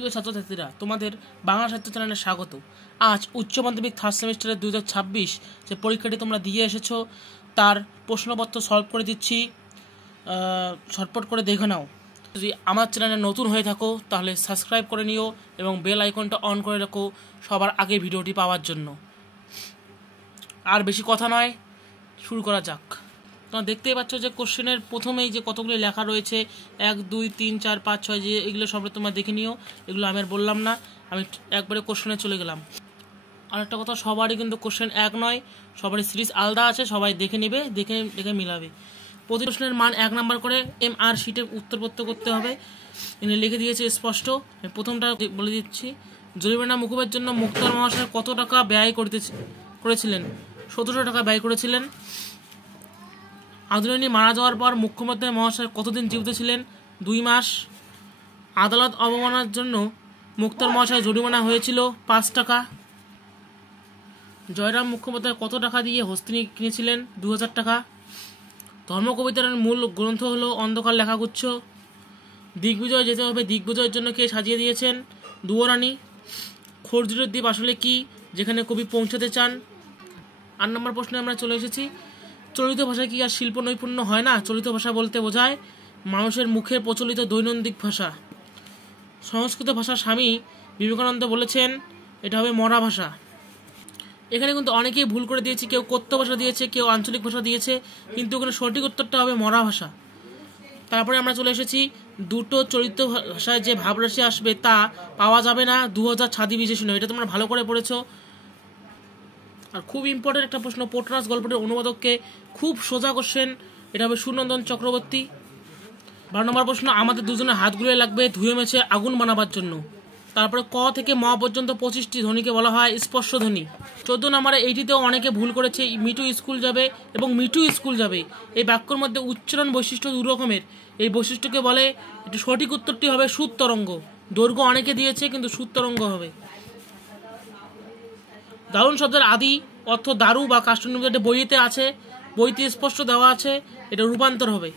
প্রিয় ছাত্রছাত্রীরা, তোমাদের বাংলা সাহিত্য চ্যানেলে স্বাগত। আজ উচ্চ মাধ্যমিক থার্ড সেমিস্টারের 2026 যে পরীক্ষাটি তোমরা দিয়ে এসেছো তার প্রশ্নপত্র সলভ করে দিচ্ছি, ঝটপট করে দেখে নাও। যদি আমার চ্যানেলে নতুন হয়ে থাকো তাহলে সাবস্ক্রাইব করে নিও এবং বেল আইকনটা অন করে রাখো সবার আগে ভিডিওটি পাওয়ার জন্য। আর বেশি কথা নয়, শুরু করা যাক। তোমরা দেখতেই পাচ্ছ যে কোশ্চেনের প্রথমেই যে কতগুলি লেখা রয়েছে 1 2 3 4 5 6 যে এগুলো সব তোমরা দেখে নিও। এগুলো আমি আর বললাম না, আমি একবারে কোশ্চেনে চলে গেলাম। আর একটা কথা, সবারই কিন্তু কোশ্চেন এক নয়, সবারই সিরিজ আলাদা আছে, সবাই দেখে নেবে, দেখে মিলাবে। প্রতি প্রশ্নের মান 1 নাম্বার করে MR শিটে উত্তরপত্র করতে হবে। এখানে লিখে দিয়েছে স্পষ্ট। প্রথমটা বলে দিচ্ছি, জরিমানা মুকুবের জন্য মুক্তার মহাশয় কত টাকা ব্যয় করেছিলেন? 1700 টাকা ব্যয় করেছিলেন। আদরিণী মারা যাওয়ার পর মুখ্যমন্ত্রী মহাশয় কতদিন জীবিত ছিলেন? 2 মাস। আদালত অবমাননার জন্য মুক্তার মহাশয় জরিমানা হয়েছিল 5 টাকা। জয়রাম মুখোপাধ্যায় কত টাকা দিয়ে হস্তিনী কিনেছিলেন? 2000 টাকা। ধর্মকবিতার মূল গ্রন্থ হলো অন্ধকার লেখাগুচ্ছ। দিগ্বিজয় যেতে হবে, দিগ্বিজয়ের জন্য কে সাজিয়ে দিয়েছেন? দুয়োরানী। খরজুরের দ্বীপ আসলে কি, যেখানে কবি পৌঁছাতে চান? 8 নম্বর প্রশ্নে আমরা চলে এসেছি। চলিত ভাষা কি আর শিল্প নৈপুণ্য হয় না? চলিত ভাষা বলতে বোঝায় মানুষের মুখে প্রচলিত দৈনন্দিন ভাষা। সংস্কৃত ভাষা স্বামী বিবেকানন্দ বলেছেন এটা হবে মরা ভাষা। এখানে কিন্তু অনেকেই ভুল করে দিয়েছে, কেউ কথ্য ভাষা দিয়েছে, কেউ আঞ্চলিক ভাষা দিয়েছে, কিন্তু এখানে সঠিক উত্তরটা হবে মরা ভাষা। তারপরে আমরা চলে এসেছি, দুটো চলিত ভাষায় যে ভাবরাশি আসবে তা পাওয়া যাবে না 2000 ছাদি বিশেষণ। এটা তোমরা ভালো করে পড়েছো। আর খুব ইম্পর্টেন্ট একটা প্রশ্ন, পোটরাস গল্পটির অনুবাদককে, খুব সোজা কোশ্চেন, এটা হবে সুনন্দন চক্রবর্তী। 12 নম্বর প্রশ্ন, আমাদের দুজনের হাতগুলো লাগবে ধুয়ে মেছে আগুন বানাবার জন্য। তারপরে ক থেকে ম পর্যন্ত 25টি ধ্বনিকে বলা হয় স্পর্শ ধ্বনি। 14 নম্বরে এইটিতেও অনেকে ভুল করেছে, মিঠু স্কুল যাবে এবং মিঠু স্কুল যাবে এই বাক্যের মধ্যে উচ্চারণ বৈশিষ্ট্য 2 রকমের। এই বৈশিষ্ট্যকে বলে, একটু সঠিক উত্তরটি হবে সুর তরঙ্গ। দৈর্ঘ্য অনেকে দিয়েছে, কিন্তু সুর তরঙ্গ হবে। দারুণ শব্দের আদি অর্থ দারু বা কাষ্ঠনির্মিত, এটা বইতে আছে, বইতে স্পষ্ট দেওয়া আছে, এটা রূপান্তর হবে।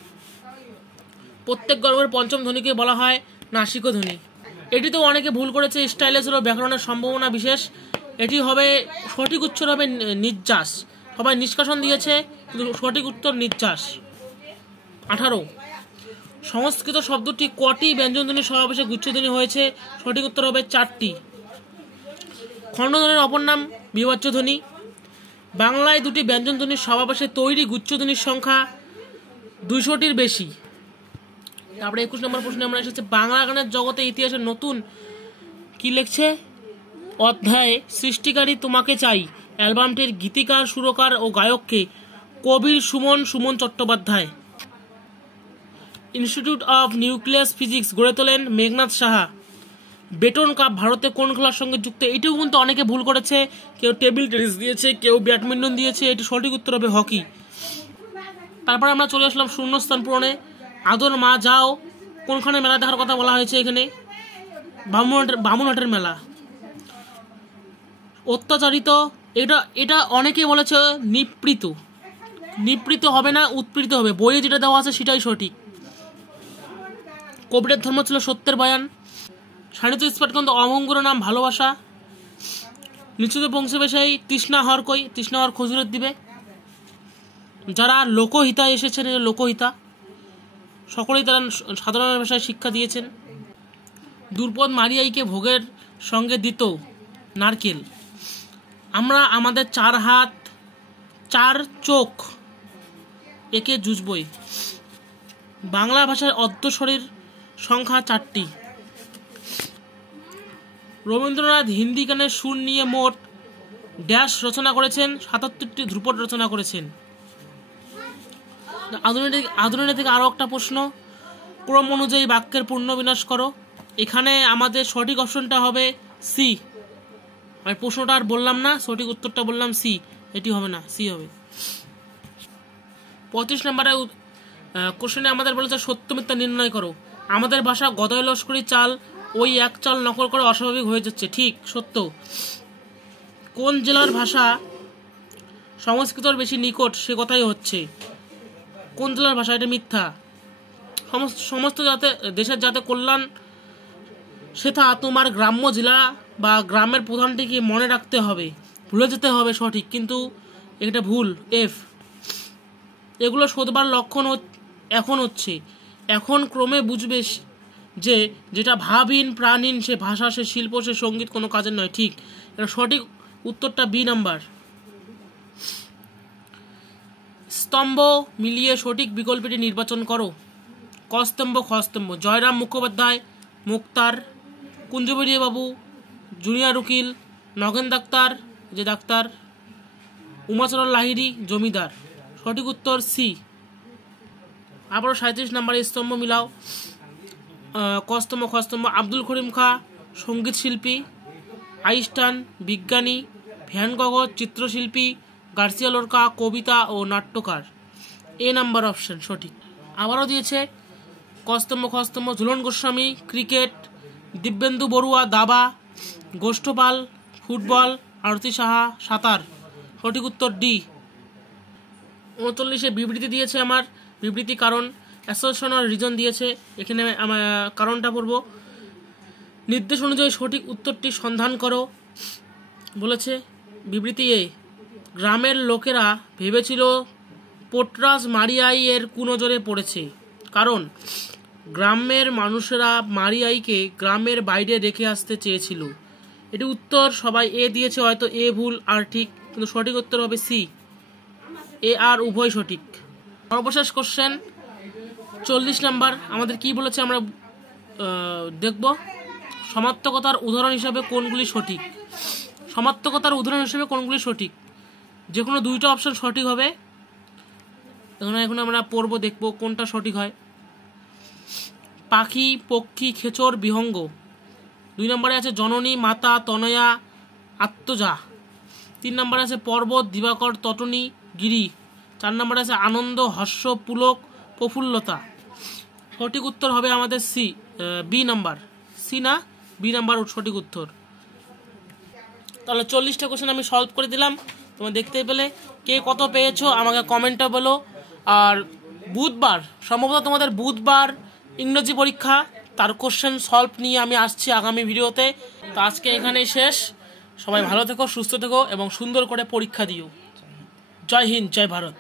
প্রত্যেক গল্পের পঞ্চম ধ্বনিকে বলা হয় নাসিক ধ্বনি। এটিতেও অনেকে ভুল করেছে, স্টাইলেস হলো ব্যাকরণের সম্ভাবনা বিশেষ, এটি হবে সঠিক উচ্চারণ হবে নির্যাস। সবাই নিষ্কাশন দিয়েছে, কিন্তু সঠিক উত্তর নির্যাস। 18, সংস্কৃত শব্দটি কটি ব্যঞ্জনধ্বনির সমাবেশে গুচ্ছধ্বনি হয়েছে? সঠিক উত্তর হবে 4টি। খণ্ডধ্বনির অপর নাম বিভাজ্য ধ্বনি। বাংলায় 2টি ব্যঞ্জনধ্বনির সমাবেশে তৈরি গুচ্ছধ্বনির সংখ্যা 200টির বেশি। তারপরে 21 নম্বর প্রশ্নে আমরা এসেছি, বাংলা গানের জগতে ইতিহাসের নতুন কি লিখছে? অধ্যায়ে সৃষ্টিকারী তোমাকে চাই অ্যালবামটির গীতিকার, সুরকার ও গায়ককে? Kabir Suman Chattopadhyay. Institute of nucleus physics গড়ে তোলেন মেঘনাদ সাহা। বেটন কাপ ভারতে কোন খেলার সঙ্গে যুক্ত? এটিও কিন্তু অনেকে ভুল করেছে, কেউ টেবিল টেনিস দিয়েছে, কেউ ব্যাডমিন্টন দিয়েছে, এটি সঠিক উত্তর হবে হকি। তারপরে আমরা চলে আসলাম শূন্যস্থান পূরণে। আদর মা যাও কোনখানে মেলা দেখার কথা বলা হয়েছে? এখানে বামুনহাটের মেলা। অত্যাচারিত, এটা অনেকে বলেছে নিপৃত হবে না, উৎপীড়িত হবে। বইয়ে যেটা দেওয়া আছে সেটাই সঠিক। কবিরের ধর্ম ছিল সত্যের বয়ান। সানিত ইস্পাত কিন্তু অমঙ্গুর নাম ভালোবাসা। নিশ্চিত বংশী বেশাই তৃষ্ণা হর কই? তৃষ্ণা হর খজুরের দিবে। যারা লোকহিতা এসেছেন, লোকহিতা সকলেই তারা সাধারণ ভাষায় শিক্ষা দিয়েছেন। দুর্পদ মারিয়াইকে ভোগের সঙ্গে দিত নারকেল। আমরা আমাদের 4 হাত 4 চোখ একে জুজবই। বাংলা ভাষার অর্ধস্বরের সংখ্যা 4টি। রবীন্দ্রনাথ হিন্দি গানের সুর নিয়ে মোট ড্যাশ রচনা করেছেন? 77টি ধ্রুপদ রচনা করেছেন। আধুনিক থেকে আরো একটা প্রশ্ন, ক্রম অনুযায়ী বাক্যের পূর্ণ বিন্যাস করো। এখানে আমাদের সঠিক অপশনটা হবে সি। আমি প্রশ্নটা আর বললাম না, সঠিক উত্তরটা বললাম সি। এটি হবে না, সি হবে। 35 নম্বরে কোশ্চেনে আমাদের বলেছে সত্য মিথ্যা নির্ণয় করো। আমাদের ভাষা গদাই লস্করি চাল ওই এক চাল নকল করে অস্বাভাবিক হয়ে যাচ্ছে। ঠিক, সত্য। কোন জেলার ভাষা সংস্কৃতর বেশি নিকট সে কথাই হচ্ছে? কোন জেলার ভাষা? এটা মিথ্যা। সমস্ত দেশের যাতে কল্যাণ সেটা তোমার গ্রাম্য জেলা বা গ্রামের প্রধানটিকে মনে রাখতে হবে, ভুলে যেতে হবে সঠিক, কিন্তু এটা ভুল। এফ। এগুলো শোধবার লক্ষণ এখন হচ্ছে, এখন ক্রমে বুঝবে যে যেটা ভাবহীন প্রাণহীন সে ভাষা, সে শিল্প, সে সঙ্গীত কোনো কাজের নয়। ঠিক, এটা সঠিক উত্তরটা বি নাম্বার। স্তম্ভ মিলিয়ে সঠিক বিকল্পটি নির্বাচন করো। ক স্তম্ভ, খ স্তম্ভ। জয়রাম মুখোপাধ্যায়, মুক্তার, কুঞ্জবিড়িয়া বাবু, জুনিয়র উকিল, নগেন ডাক্তার, যে ডাক্তার, উমাচরণ লাহিড়ী, জমিদার। সঠিক উত্তর সি। আবারও 37 নম্বরে স্তম্ভ মিলাও। ক স্তম্ভ, খ স্তম্ভ। আব্দুল করিম খা, সঙ্গীত শিল্পী। আইনস্টাইন, বিজ্ঞানী। ভ্যান গঘ, চিত্রশিল্পী। গার্সিয়া লোরকা, কবিতা ও নাট্যকার। এ নাম্বার অপশন সঠিক। আবারও দিয়েছে ক স্তম্ভ, খ স্তম্ভ। ঝুলন গোস্বামী, ক্রিকেট। দিব্যেন্দু বড়ুয়া, দাবা। গোষ্ঠপাল, ফুটবল। আরতি সাহা, সাঁতার। সঠিক উত্তর ডি। 39-এ বিবৃতি দিয়েছে আমার, বিবৃতি কারণ, অ্যাসোসিয়েশন আর রিজন দিয়েছে। এখানে আমার কারণটা পড়ব। নির্দেশ অনুযায়ী সঠিক উত্তরটি সন্ধান করো বলেছে। বিবৃতি এ, গ্রামের লোকেরা ভেবেছিল পোট্রাস মারিয়াই এর কুনজরে পড়েছে, কারণ গ্রামের মানুষেরা মারিয়াইকে গ্রামের বাইরে রেখে আসতে চেয়েছিল। এটি উত্তর সবাই এ দিয়েছে, হয়তো এ ভুল আর ঠিক, কিন্তু সঠিক উত্তর হবে সি। এ আর উভয় সঠিক। সর্বশেষ কোশ্চেন 40 নাম্বার। আমাদের কি বলেছে আমরা দেখব। সমার্থকতার উদাহরণ হিসাবে কোনগুলি সঠিক? সমার্থকতার উদাহরণ হিসেবে কোনগুলি সঠিক? যে কোনো দুইটা অপশন সঠিক হবে। এখন আমরা পড়ব, দেখব কোনটা সঠিক হয়। পাখি, পক্ষী, খেচর, বিহঙ্গ। 2 নম্বরে আছে জননী, মাতা, তনয়া, আত্মজা। 3 নম্বরে আছে পর্বত, দিবাকর, তটনী, গিরি। 4 নম্বরে আছে আনন্দ, হর্ষ, পুলক, প্রফুল্লতা। সঠিক উত্তর হবে আমাদের সি, বি নাম্বার। সি না, বি নাম্বার সঠিক উত্তর। তাহলে 40টা কোশ্চেন আমি সলভ করে দিলাম, তোমরা দেখতে পেলে। কে কত পেয়েছো আমাকে কমেন্টে বলো। আর বুধবার, সম্ভবত তোমাদের বুধবার ইংরেজি পরীক্ষা, তার কোশ্চেন সলভ নিয়ে আমি আসছি আগামী ভিডিওতে। তো আজকে এখানেই শেষ। সবাই ভালো থেকো, সুস্থ থেকো এবং সুন্দর করে পরীক্ষা দিও। জয় হিন্দ, জয় ভারত।